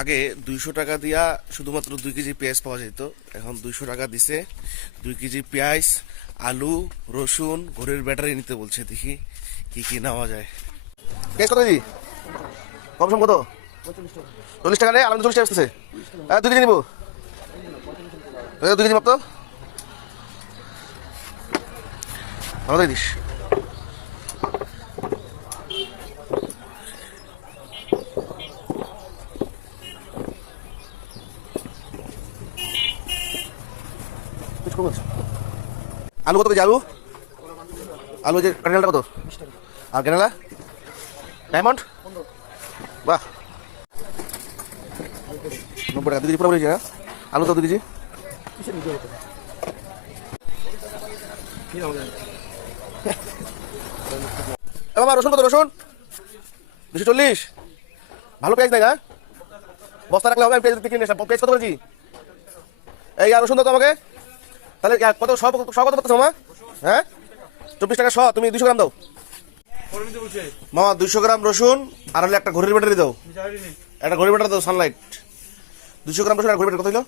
আগে 200 টাকা দিয়া শুধুমাত্র 2 কেজি পেঁয়াজ পাওয়া যেত। এখন 200 টাকা দিছে 2 কেজি পেঁয়াজ, আলু, রসুন, ঘরের ব্যাটারি নিতে বলছে। দেখি কি কি নেওয়া যায়। পেঁয়াজ কত কেজি? কম সম কত? 40 টাকা রে, আলু 40 টাকা আসতেছে। 2 কেজি নিবো, 2 কেজি মাত্র আমাদের দিস। আলু কত কেজি? আলু আলু যে কাঁঠালটা কত? আর ক্যানেলা ডায়মন্ড, বাহ 90 টাকা 2 কেজি পুরো না? আলু তো 2 কেজি। বাবা রসুন কত? রসুন 240। ভালো পেঁয়াজ নাই না, বস্তা রাখলে হবে। আমি পেঁয়াজ কিনে নিলাম। পেঁয়াজ কত কেজি? এই আর রসুন দাও তো আমাকে। তাহলে কত সব কত করতেছো মামা? হ্যাঁ 24 টাকা 100। তুমি 200 গ্রাম দাও মামা। 200 গ্রাম রসুন আর হলে একটা ঘড়ির ব্যাটারি দাও। একটা ঘড়ির ব্যাটারি দাও, সানলাইট। 200 গ্রাম রসুন আর ঘড়ির ব্যাটারি কত হলো?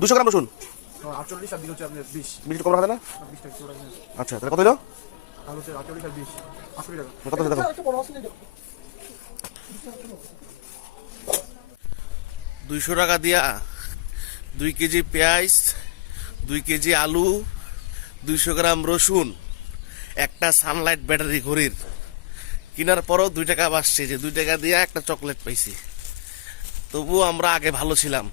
200 গ্রাম রসুন 20 কম রাখা যায় না? আচ্ছা তাহলে কত হলো? কত দেখো। 200 টাকা দিয়া 2 কেজি পেঁয়াজ, 2 কেজি আলু, 200 গ্রাম রসুন, একটা সানলাইট ব্যাটারি ঘড়ির কেনার পরও 2 টাকা বাসছে। যে 2 টাকা দিয়ে একটা চকলেট পাইছি। তবুও আমরা আগে ভালো ছিলাম।